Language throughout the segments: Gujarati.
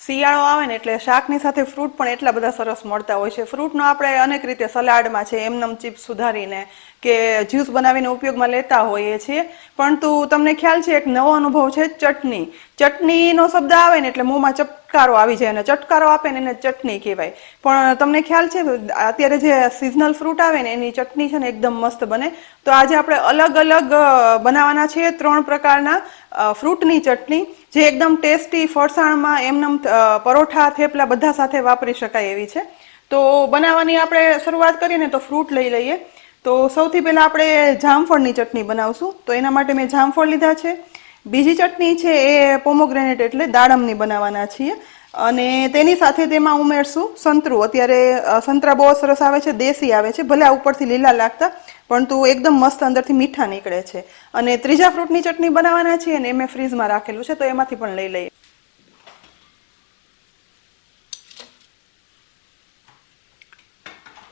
શિયાળો આવે ને એટલે શાકની સાથે ફ્રૂટ પણ એટલા બધા સરસ મળતા હોય છે. ફ્રૂટનો આપણે અનેક રીતે સલાડમાં છે, એમનેમ ચિપ્સ સુધારીને કે જ્યુસ બનાવીને ઉપયોગમાં લેતા હોઈએ છીએ. પરંતુ તમને ખ્યાલ છે, એક નવો અનુભવ છે ચટણી. ચટણીનો શબ્દ આવે ને એટલે મોંમાં ચટકારો આવી જાય, અને ચટકારો આપે ને એને ચટણી કહેવાય. પણ તમને ખ્યાલ છે અત્યારે જે સિઝનલ ફ્રૂટ આવે ને એની ચટણી છે ને એકદમ મસ્ત બને. તો આજે આપણે અલગ અલગ બનાવવાના છીએ 3 પ્રકારના ફ્રૂટની ચટણી, જે એકદમ ટેસ્ટી, ફરસાણમાં એમનેમ પરોઠા, થેપલા બધા સાથે વાપરી શકાય એવી છે. તો બનાવવાની આપણે શરૂઆત કરીએ ને તો ફ્રૂટ લઈ લઈએ. તો સૌથી પહેલા આપણે જામફળની ચટણી બનાવશું. તો એના માટે મેં જામફળ લીધા છે. બીજી ચટણી છે એ પોમોગ્રેનેટ એટલે દાડમની બનાવવાના છીએ, અને તેની સાથે તેમાં ઉમેરશું સંતરું. અત્યારે સંતરા બહુ સરસ આવે છે, દેશી આવે છે, ભલે ઉપરથી લીલા લાગતા પરંતુ એકદમ મસ્ત અંદરથી મીઠા નીકળે છે. અને ત્રીજા ફ્રૂટની ચટણી બનાવવાના છીએ ને એ મેં ફ્રીઝમાં રાખેલું છે, તો એમાંથી પણ લઈ લઈએ.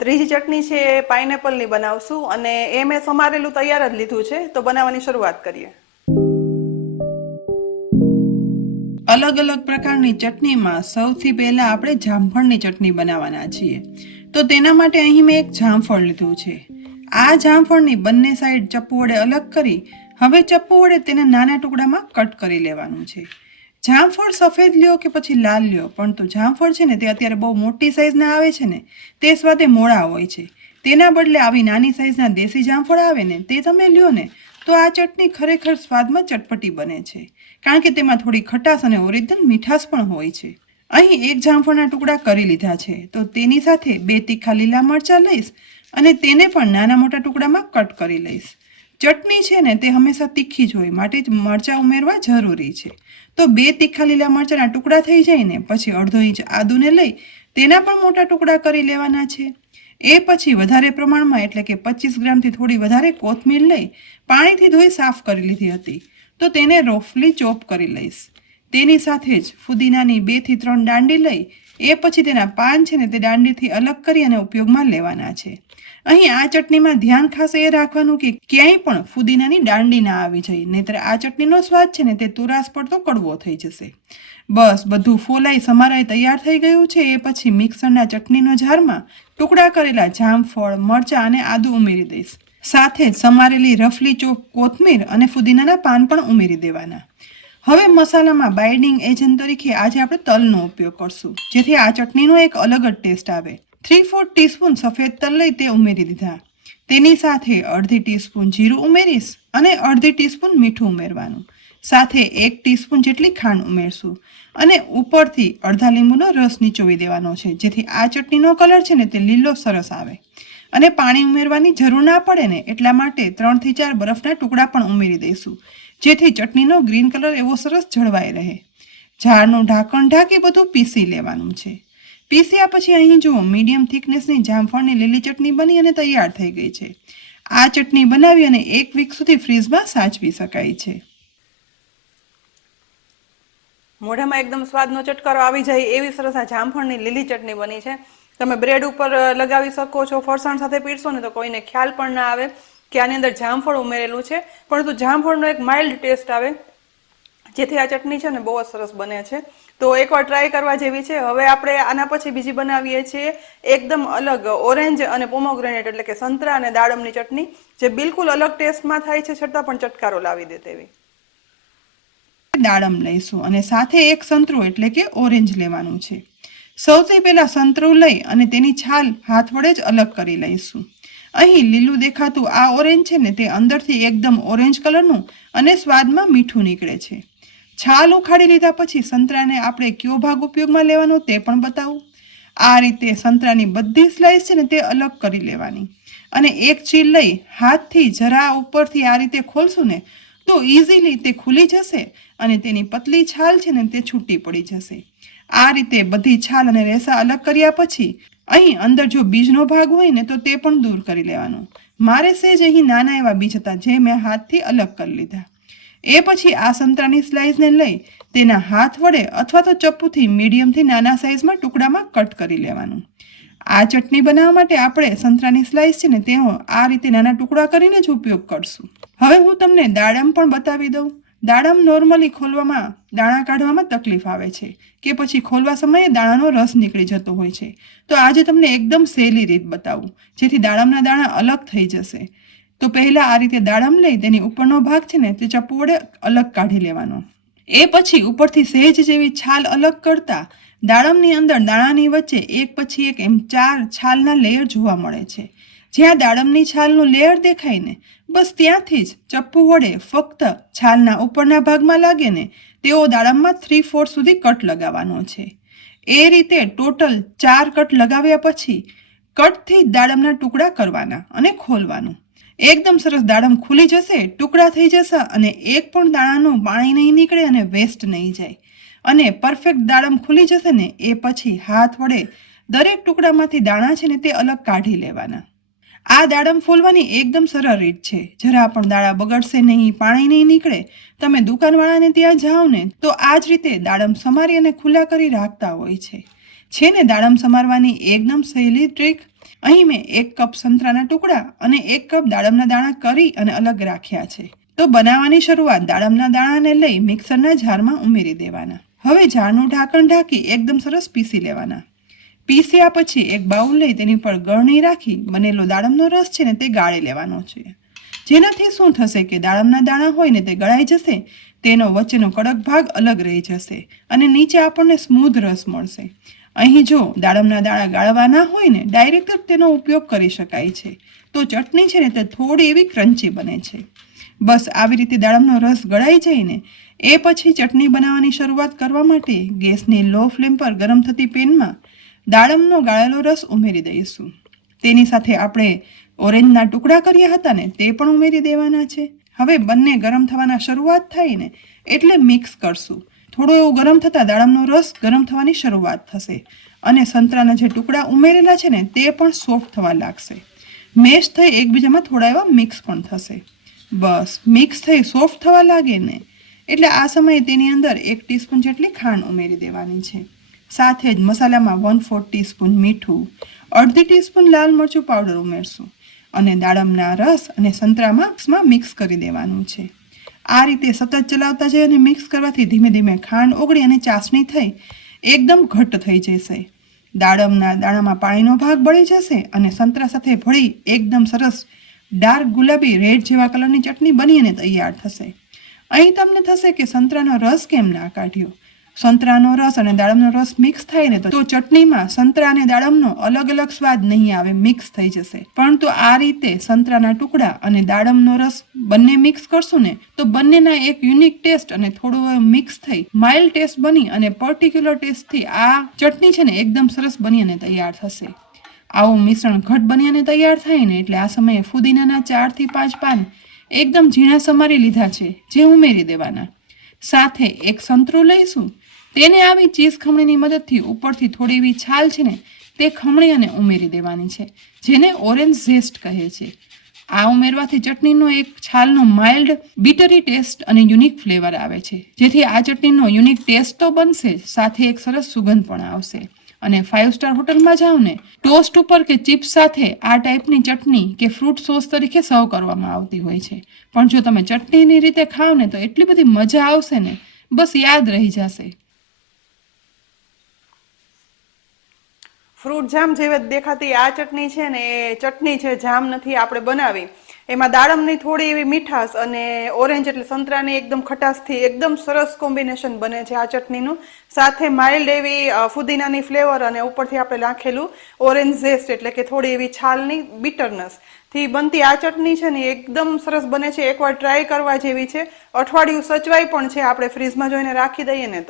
ત્રીજી ચટણી છે એ પાઇનેપલની બનાવશું, અને એ મેં સમારેલું તૈયાર જ લીધું છે. તો બનાવવાની શરૂઆત કરીએ. અલગ અલગ પ્રકારની ચટણીમાં સૌથી પહેલા આપણે જામફળની ચટણી બનાવવાના છીએ. તો તેના માટે અહીં મેં એક જામફળ લીધું છે. આ જામફળની બંને સાઈડ ચપ્પુ વડે અલગ કરી હવે ચપ્પુ વડે તેને નાના ટુકડામાં કટ કરી લેવાનું છે. જામફળ સફેદ લ્યો કે પછી લાલ લ્યો, પણ તો જામફળ છે ને તે અત્યારે બહુ મોટી સાઈઝના આવે છે ને તે સ્વાદે મોળા હોય છે. તેના બદલે આવી નાની સાઈઝના દેશી જામફળ આવે ને તે તમે લ્યો ને તો આ ચટણી ખરેખર સ્વાદમાં ચટપટી બને છે, કારણ કે તેમાં થોડી ખટાશ અને ઓરિજિનલ મીઠાશ પણ હોય છે. અહીં એક જામફળના ટુકડા કરી લીધા છે, તો તેની સાથે 2 તીખા લીલા મરચાં લઈશ અને તેને પણ નાના મોટા ટુકડામાં કટ કરી લઈશ. ચટણી છે ને તે હંમેશા તીખી જ હોય, માટે જ મરચાં ઉમેરવા જરૂરી છે. તો 2 તીખા લીલા મરચાંના ટુકડા થઈ જાય ને પછી અડધો ઇંચ આદુને લઈ તેના પણ મોટા ટુકડા કરી લેવાના છે. એ પછી વધારે પ્રમાણમાં એટલે કે 25 ગ્રામથી થોડી વધારે કોથમીર લઈ પાણીથી ધોઈ સાફ કરી લીધી હતી, તો તેને રફલી ચોપ કરી લઈશ. તેની સાથે જ ફુદીનાની 2 થી 3 દાંડી લઈ એ પછી તેના પાન છે ને તે દાંડીથી અલગ કરી અને ઉપયોગમાં લેવાના છે. અહીં આ ચટણીમાં ધ્યાન ખાસ એ રાખવાનું કે ક્યાંય પણ ફુદીનાની દાંડી ના આવી જાય, નહીતર આ ચટણીનો સ્વાદ છે ને તે તુરાસ પડતો કડવો થઈ જશે. બસ બધું ફોલાઈ સમારાઈ તૈયાર થઈ ગયું છે. એ પછી મિક્સરના ચટણીનો જારમાં ટુકડા કરેલા જામફળ, મરચાં અને આદુ ઉમેરી દઈશ. સાથે જ સમારેલી રફલી ચોપ કોથમીર અને ફુદીનાના પાન પણ ઉમેરી દેવાના. હવે મસાલામાં બાઇન્ડિંગ એજન્ટ તરીકે આજે આપણે તલનો ઉપયોગ કરશું, જેથી આ ચટણીનો એક અલગ જ ટેસ્ટ આવે. 3/4 ટીસ્પૂન સફેદ તલ લઈ તે ઉમેરી દીધા. તેની સાથે અડધી ટીસ્પૂન જીરું ઉમેરીશ અને અડધી ટીસ્પૂન મીઠું ઉમેરવાનું. સાથે 1 ટીસ્પૂન જેટલી ખાંડ ઉમેરશું અને ઉપરથી અડધા લીંબુનો રસ નીચોવી દેવાનો છે, જેથી આ ચટણીનો કલર છે ને તે લીલો સરસ આવે. અને પાણી ઉમેરવાની જરૂર ના પડે ને એટલા માટે 3 થી 4 બરફના ટુકડા પણ ઉમેરી દઈશું, જેથી ચટણીનો ગ્રીન કલર એવો સરસ જળવાઈ રહે. ઝાડનું ઢાંકણ ઢાંકી બધું પીસી લેવાનું છે. પીસ્યા પછી અહીં જુઓ મીડિયમ થિકનેસની જામફળની લીલી ચટણી બની અને તૈયાર થઈ ગઈ છે. આ ચટણી બનાવી અને 1 વીક સુધી ફ્રીઝમાં સાચવી શકાય છે. મોઢામાં એકદમ સ્વાદનો ચટકારો આવી જાય એવી સરસ આ જામફળની લીલી ચટણી બની છે. તમે બ્રેડ ઉપર લગાવી શકો છો, ફરસાણ સાથે પીરસો ને તો કોઈને ખ્યાલ પણ ના આવે કે આની અંદર જામફળ ઉમેરેલું છે, પરંતુ જામફળનો એક માઇલ્ડ ટેસ્ટ આવે, જેથી આ ચટણી છે ને બહુ જ સરસ બને છે. તો એકવાર ટ્રાય કરવા જેવી છે. હવે આપણે આના પછી બીજી બનાવીએ છીએ એકદમ અલગ ઓરેન્જ અને પોમોગ્રેનેટ એટલે કે સંતરા અને દાડમની ચટણી, જે બિલકુલ અલગ ટેસ્ટમાં થાય છે છતાં પણ ચટકારો લાવી દે તેવી. દાડમ લઈશું અને સાથે એક સંતરું એટલે કે ઓરેન્જ લેવાનું છે. સૌથી પહેલા સંતરું લઈ અને તેની છાલ હાથ વડે જ અલગ કરી લઈશું. અહીં લીલું દેખાતું આ ઓરેન્જ છે ને તે અંદરથી એકદમ ઓરેન્જ કલરનું અને સ્વાદમાં મીઠું નીકળે છે. છાલ ઉખાડી લીધા પછી સંતરાને આપણે કયો ભાગ ઉપયોગમાં લેવાનો તે પણ બતાવું. આ રીતે સંતરાની બધી સ્લાઇસ છે ને તે અલગ કરી લેવાની અને એક ચીલ લઈ હાથથી જરા ઉપરથી આ રીતે ખોલશું ને તો ઇઝીલી તે ખુલી જશે અને તેની પતલી છાલ છે ને તે છૂટી પડી જશે. આ રીતે બધી છાલ અને રેસા અલગ કર્યા પછી અહીં અંદર જો બીજનો ભાગ હોય ને તો તે પણ દૂર કરી લેવાનો. મારે સહેજ અહીં નાના એવા બીજ હતા જે મેં હાથથી અલગ કરી લીધા. એ પછી આ સંતરાની સ્લાઇસને લઈ તેના હાથ વડે અથવા તો ચપ્પુથી મીડિયમથી નાના સાઇઝમાં ટુકડામાં કટ કરી લેવાનું. આ ચટણી બનાવવા માટે આપણે સંતરાની સ્લાઇસ છે ને તેનો આ રીતે નાના ટુકડા કરીને જ ઉપયોગ કરશું. હવે હું તમને દાડમ પણ બતાવી દઉં. દાડમ નોર્મલી ખોલવામાં દાણા કાઢવામાં તકલીફ આવે છે કે પછી ખોલવા સમયે દાણાનો રસ નીકળી જતો હોય છે. તો આજે તમને એકદમ સહેલી રીત બતાવું જેથી દાડમના દાણા અલગ થઈ જશે. તો પહેલાં આ રીતે દાડમ લઈ તેની ઉપરનો ભાગ છે ને તે ચપ્પુ વડે અલગ કાઢી લેવાનો. એ પછી ઉપરથી સહેજ જેવી છાલ અલગ કરતા દાડમની અંદર દાણાની વચ્ચે એક પછી એક એમ 4 છાલના લેયર જોવા મળે છે. જ્યાં દાડમની છાલનું લેયર દેખાય ને બસ ત્યાંથી જ ચપ્પુ વડે ફક્ત છાલના ઉપરના ભાગમાં લાગે ને તેઓ દાડમમાં 3/4 સુધી કટ લગાવવાનો છે. એ રીતે ટોટલ 4 કટ લગાવ્યા પછી કટથી દાડમના ટુકડા કરવાના અને ખોલવાનું. એકદમ સરસ દાડમ ખુલી જશે, ટુકડા થઈ જશે અને એક પણ દાણાનું પાણી નહીં નીકળે અને વેસ્ટ નહીં જાય. અને પરફેક્ટ દાડમ ખુલી જશે ને એ પછી હાથ વડે દરેક ટુકડામાંથી દાણા છે ને તે અલગ કાઢી લેવાના. આ દાડમ ફોલવાની એકદમ સરળ રીત છે. જરા પણ દાણા બગડશે નહીં, પાણી નહીં નીકળે. તમે દુકાનવાળાને ત્યાં જાઓ ને તો આ જ રીતે દાડમ સમારી અને ખુલ્લા કરી રાખતા હોય છે ને દાડમ સમારવાની એકદમ સહેલી ટ્રીક. અહીં મેં 1 કપ સંતરાના ટુકડા અને 1 કપ દાડમના દાણા કરી અને અલગ રાખ્યા છે. તો બનાવવાની શરૂઆત દાડમના દાણાને લઈ મિક્સરના જારમાં ઉમેરી દેવાના. હવે જારનું ઢાંકણ ઢાંકી એકદમ સરસ પીસી લેવાના. પીસ્યા પછી એક બાઉલ લઈ તેની પર ગળણી રાખી બનેલો દાડમનો રસ છે ને તે ગાળી લેવાનો છે. જેનાથી શું થશે કે દાડમના દાણા હોય ને તે ગળાઈ જશે, તેનો વચ્ચેનો કડક ભાગ અલગ રહી જશે અને નીચે આપણને સ્મૂધ રસ મળશે. અહીં જો દાડમના દાણા ગાળવાના હોય ને ડાયરેક્ટ જ તેનો ઉપયોગ કરી શકાય છે. તો ચટણી છે ને તે થોડી એવી ક્રન્ચી બને છે. બસ આવી રીતે દાડમનો રસ ગળાઈ જાય ને એ પછી ચટણી બનાવવાની શરૂઆત કરવા માટે ગેસની લો ફ્લેમ પર ગરમ થતી પેનમાં દાડમનો ગાળેલો રસ ઉમેરી દઈશું. તેની સાથે આપણે ઓરેન્જના ટુકડા કર્યા હતા ને તે પણ ઉમેરી દેવાના છે. હવે બંને ગરમ થવાના શરૂઆત થાય ને એટલે મિક્સ કરશું. થોડો એવો ગરમ થતાં દાડમનો રસ ગરમ થવાની શરૂઆત થશે અને સંતરાના જે ટુકડા ઉમેરેલા છે ને તે પણ સોફ્ટ થવા લાગશે. મેશ થઈ એકબીજામાં થોડા એવા મિક્સ પણ થશે. બસ મિક્સ થઈ સોફ્ટ થવા લાગે ને એટલે આ સમયે તેની અંદર 1 ટીસ્પૂન જેટલી ખાંડ ઉમેરી દેવાની છે. સાથે જ મસાલામાં 1/4 ટીસ્પૂન મીઠું, 1/2 ટીસ્પૂન લાલ મરચું પાવડર ઉમેરશું અને દાડમના રસ અને સંતરામાં મિક્સ કરી દેવાનું છે. આ રીતે સતત ચલાવતા જઈ અને મિક્સ કરવાથી ધીમે ધીમે ખાંડ ઓગળી અને ચાસણી થઈ એકદમ ઘટ્ટ થઈ જશે. દાડમના દાણામાં પાણીનો ભાગ બળી જશે અને સંતરા સાથે ભળી એકદમ સરસ ડાર્ક ગુલાબી રેડ જેવા કલરની ચટણી બની અને તૈયાર થશે. અહીં તમને થશે કે સંતરાનો રસ કેમ ના કાઢ્યો. સંતરાનો રસ અને દાડમનો રસ મિક્સ થાય ને તો ચટણીમાં સંતરા અને દાડમનો અલગ અલગ સ્વાદ નહીં આવે, મિક્સ થઈ જશે. પરંતુ આ રીતે સંતરાના ટુકડા અને દાડમનો રસ બંને મિક્સ કરશું ને તો બંનેના એક યુનિક ટેસ્ટ અને થોડું મિક્સ થઈ માઇલ્ડ ટેસ્ટ બની અને પર્ટિક્યુલર ટેસ્ટથી આ ચટણી છે ને એકદમ સરસ બની અને તૈયાર થશે. આવું મિશ્રણ ઘટ બની અને તૈયાર થાય ને એટલે આ સમયે ફુદીનાના 4 થી 5 પાન એકદમ ઝીણા સમારી લીધા છે જે ઉમેરી દેવાના. સાથે એક સંતરું લઈશું, તેને આવી ચીઝ ખમણીની મદદથી ઉપરથી થોડી એવી છાલ છે ને તે ખમણી અને ઉમેરી દેવાની છે, જેને ઓરેન્જ ઝેસ્ટ કહે છે. આ ઉમેરવાથી ચટણીનો એક છાલનો માઇલ્ડ બીટરી ટેસ્ટ અને યુનિક ફ્લેવર આવે છે, જેથી આ ચટણીનો યુનિક ટેસ્ટ તો બનશે જ, સાથે એક સરસ સુગંધ પણ આવશે. અને 5 સ્ટાર હોટલમાં જાઓ ને ટોસ્ટ ઉપર કે ચિપ્સ સાથે આ ટાઈપની ચટણી કે ફ્રૂટ સોસ તરીકે સર્વ કરવામાં આવતી હોય છે. પણ જો તમે ચટણીની રીતે ખાઓ ને તો એટલી બધી મજા આવશે ને બસ યાદ રહી જશે. ફ્રૂટ જામ જેવી દેખાતી આ ચટણી છે ને એ ચટણી છે, જામ નથી આપણે બનાવી. એમાં દાડમની થોડી એવી મીઠાશ અને ઓરેન્જ એટલે સંતરાની એકદમ ખટાશથી એકદમ સરસ કોમ્બિનેશન બને છે આ ચટણીનું. સાથે માઇલ્ડ એવી ફુદીનાની ફ્લેવર અને ઉપરથી આપણે નાખેલું ઓરેન્જ ઝેસ્ટ એટલે કે થોડી એવી છાલની બીટરનેસ થી બનતી આ ચટણી છે ને એકદમ સરસ બને છે. એકવાર ટ્રાય કરવા જેવી છે. અઠવાડિયું સચવાય પણ છે આપણે ફ્રીજમાં જોઈને રાખી દઈએ ને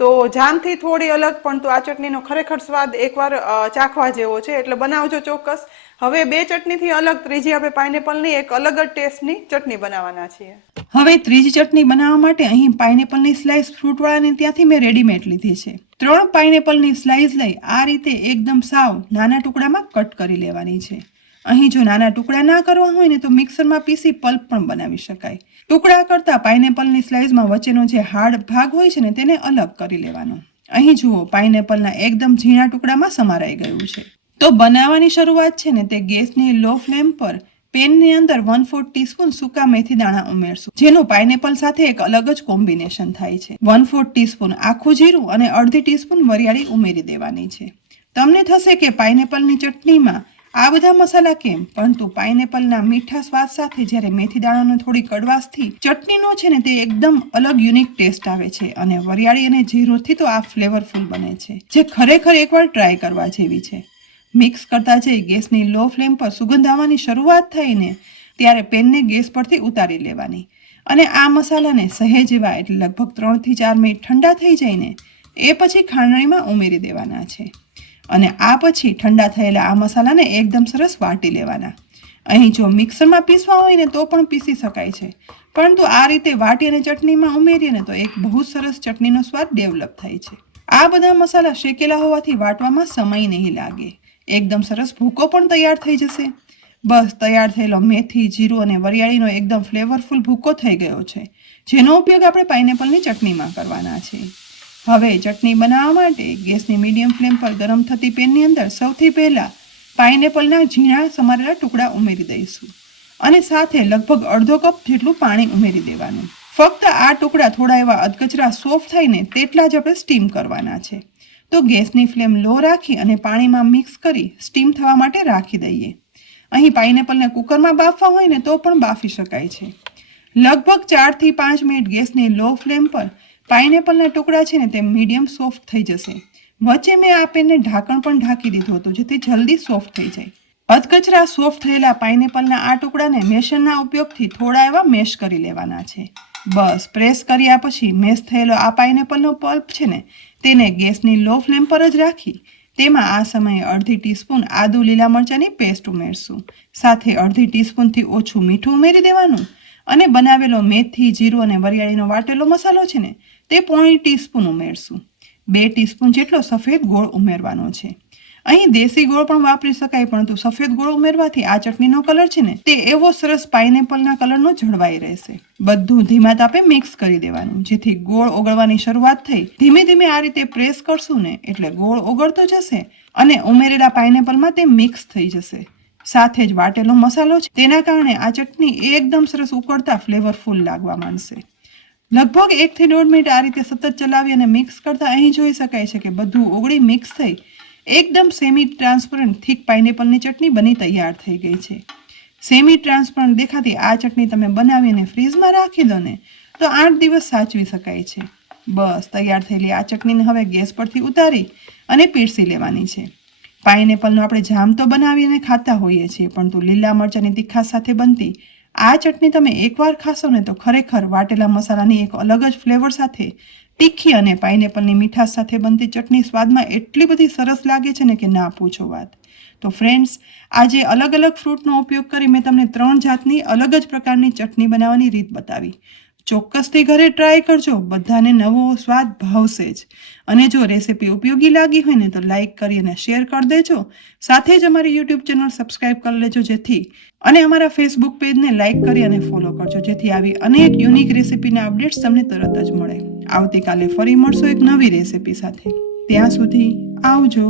તો જામથી થોડી અલગ, પણ તો આ ચટણીનો ખરેખર સ્વાદ એકવાર ચાખવા જેવો છે, એટલે બનાવજો ચોક્કસ. હવે 2 ચટણીથી અલગ ત્રીજી આપણે પાઇનેપલની એક અલગ જ ટેસ્ટની ચટણી બનાવવાના છીએ. હવે ત્રીજી ચટણી બનાવવા માટે અહીં પાઇનેપલની સ્લાઇસ ફ્રૂટવાળાની ત્યાંથી મેં રેડીમેડ લીધી છે. 3 પાઇનેપલની સ્લાઇસ લઈ આ રીતે એકદમ સાવ નાના ટુકડામાં કટ કરી લેવાની છે. અહીં જો નાના ટુકડા ના કરવા હોય ને તો મિક્સરમાં પીસી પલ્પ પણ બનાવી શકાય. ટુકડા કરતાં પાઇનેપલની સ્લાઇસમાં વચ્ચેનો જે હાર્ડ ભાગ હોય છે ને તેને અલગ કરી લેવાનો. અહીં જુઓ પાઇનેપલના એકદમ ઝીણા ટુકડામાં સમારાઈ ગયું છે. તો બનાવવાની શરૂઆત છે ને તે ગેસની લો ફ્લેમ પર પેનની અંદર 1/4 ટીસ્પૂન સૂકા મેથી દાણા ઉમેરશું, જેનું પાઇનેપલ સાથે એક અલગ જ કોમ્બિનેશન થાય છે. 1/4 ટીસ્પૂન આખું જીરું અને અડધી ટીસ્પૂન વરિયાળી ઉમેરી દેવાની છે. તમને થશે કે પાઇનેપલની ચટણીમાં આ બધા મસાલા કેમ, પરંતુ પાઇનેપલના મીઠા સ્વાદ સાથે જ્યારે મેથી દાણાનો થોડી કડવાશથી ચટણીનો છે ને તે એકદમ અલગ યુનિક ટેસ્ટ આવે છે, અને વરિયાળી અને જીરુંથી તો આ ફ્લેવરફુલ બને છે, જે ખરેખર એકવાર ટ્રાય કરવા જેવી છે. મિક્સ કરતા જઈ ગેસની લો ફ્લેમ પર સુગંધ આવવાની શરૂઆત થઈને ત્યારે પેનને ગેસ પરથી ઉતારી લેવાની, અને આ મસાલાને સહેજ એવા એટલે લગભગ 3 થી 4 મિનિટ ઠંડા થઈ જઈને એ પછી ખાંડણીમાં ઉમેરી દેવાના છે. અને આ પછી ઠંડા થયેલા આ મસાલાને એકદમ સરસ વાટી લેવાના. અહીં જો મિક્સરમાં પીસવા હોય ને તો પણ પીસી શકાય છે, પરંતુ આ રીતે વાટી અને ચટણીમાં ઉમેરીએ ને તો એક બહુ સરસ ચટણીનો સ્વાદ ડેવલપ થાય છે. આ બધા મસાલા શેકેલા હોવાથી વાટવામાં સમય નહીં લાગે, એકદમ સરસ ભૂકો પણ તૈયાર થઈ જશે. બસ તૈયાર થયેલો મેથી, જીરું અને વરિયાળીનો એકદમ ફ્લેવરફુલ ભૂકો થઈ ગયો છે, જેનો ઉપયોગ આપણે પાઇનેપલની ચટણીમાં કરવાના છે. હવે ચટણી બનાવવા માટે ગેસની મીડિયમ ફ્લેમ પર ગરમ થતી પેનની અંદર સૌથી પહેલાં પાઇનેપલના ઝીણા સમારેલા ટુકડા ઉમેરી દઈશું, અને સાથે લગભગ અડધો કપ જેટલું પાણી ઉમેરી દેવાનું. ફક્ત આ ટુકડા થોડા એવા અધકચરા સોફ્ટ થઈને તેટલા જ આપણે સ્ટીમ કરવાના છે. તો ગેસની ફ્લેમ લો રાખી અને પાણીમાં મિક્સ કરી સ્ટીમ થવા માટે રાખી દઈએ. અહીં પાઇનેપલને કુકરમાં બાફવા હોય ને તો પણ બાફી શકાય છે. લગભગ 4 થી 5 મિનિટ ગેસની લો ફ્લેમ પર પાઇનેપલના ટુકડા છે ને તે મીડિયમ સોફ્ટ થઈ જશે. વચ્ચે મેં આ પેનને ઢાંકણ પણ ઢાંકી દીધું હતું, જેથી જલ્દી સોફ્ટ થઈ જાય. અધકચરા સોફ્ટ થયેલા પાઇનેપલના આ ટુકડાને મેશરના ઉપયોગથી થોડા એવા મેશ કરી લેવાના છે. બસ પ્રેસ કર્યા પછી મેશ થયેલો આ પાઇનેપલનો પલ્પ છે ને તેને ગેસની લો ફ્લેમ પર જ રાખી તેમાં આ સમયે અડધી ટીસ્પૂન આદુ લીલા મરચાંની પેસ્ટ ઉમેરશું, સાથે અડધી ટીસ્પૂનથી ઓછું મીઠું ઉમેરી દેવાનું, અને બનાવેલો મેથી, જીરું અને વરિયાળીનો વાટેલો મસાલો છે ને તે 1/4 ટીસ્પૂન ઉમેરશું. 2 ટીસ્પૂન જેટલો સફેદ ગોળ ઉમેરવાનો છે. અહીં દેશી ગોળ પણ વાપરી શકાય, પરંતુ સફેદ ગોળ ઉમેરવાથી આ ચટણીનો કલર છે ને તે એવો સરસ પાઇનેપલના કલરનો જળવાઈ રહેશે. બધું ધીમા તાપે મિક્સ કરી દેવાનું, જેથી ગોળ ઓગળવાની શરૂઆત થઈ. ધીમે ધીમે આ રીતે પ્રેસ કરશું ને એટલે ગોળ ઓગળતો જશે અને ઉમેરેલા પાઇનેપલમાં તે મિક્સ થઈ જશે. સાથે જ વાટેલો મસાલો છે તેના કારણે આ ચટણી એકદમ સરસ ઉકળતા ફ્લેવરફુલ લાગવા માંડશે. લગભગ 1 થી 1.5 મિનિટ આ રીતે સતત ચલાવી અને મિક્સ કરતા અહીં જોઈ શકાય છે કે બધું ઓગળી મિક્સ થઈ એકદમ સેમી ટ્રાન્સપરન્ટ થીક પાઇનેપલની ચટણી બની તૈયાર થઈ ગઈ છે. સેમી ટ્રાન્સપરન્ટ દેખાતી આ ચટણી તમે બનાવીને ફ્રીઝમાં રાખી દો ને તો 8 દિવસ સાચવી શકાય છે. બસ તૈયાર થયેલી આ ચટણીને હવે ગેસ પરથી ઉતારી અને પીરસી લેવાની છે. પાઇનેપલનો આપણે જામ તો બનાવીને ખાતા હોઈએ છીએ, પરંતુ લીલા મરચાંની તીખાશ સાથે બનતી આ ચટણી તમે એકવાર ખાશો ને તો ખરેખર વાટેલા મસાલાની એક અલગ જ ફ્લેવર સાથે તીખી અને પાઇનેપલની મીઠાશ સાથે બનતી ચટણી સ્વાદમાં એટલી બધી સરસ લાગે છે ને કે ના પૂછો વાત. તો ફ્રેન્ડ્સ, આજે અલગ અલગ ફ્રૂટનો ઉપયોગ કરી મેં તમને 3 જાતની અલગ જ પ્રકારની ચટણી બનાવવાની રીત બતાવી. ચોક્કસથી ઘરે ટ્રાય કરજો, બધાને નવો સ્વાદ ભાવશે જ. અને જો રેસીપી ઉપયોગી લાગી હોય ને તો લાઇક કરી અને શેર કરી દેજો. સાથે જ અમારી યુટ્યુબ ચેનલ સબસ્ક્રાઇબ કરી લેજો, જેથી અને અમારા ફેસબુક પેજને લાઇક કરી અને ફોલો કરજો, જેથી આવી અનેક યુનિક રેસીપીના અપડેટ્સ તમને તરત જ મળે. આવતીકાલે ફરી મળશો એક નવી રેસીપી સાથે. ત્યાં સુધી આવજો.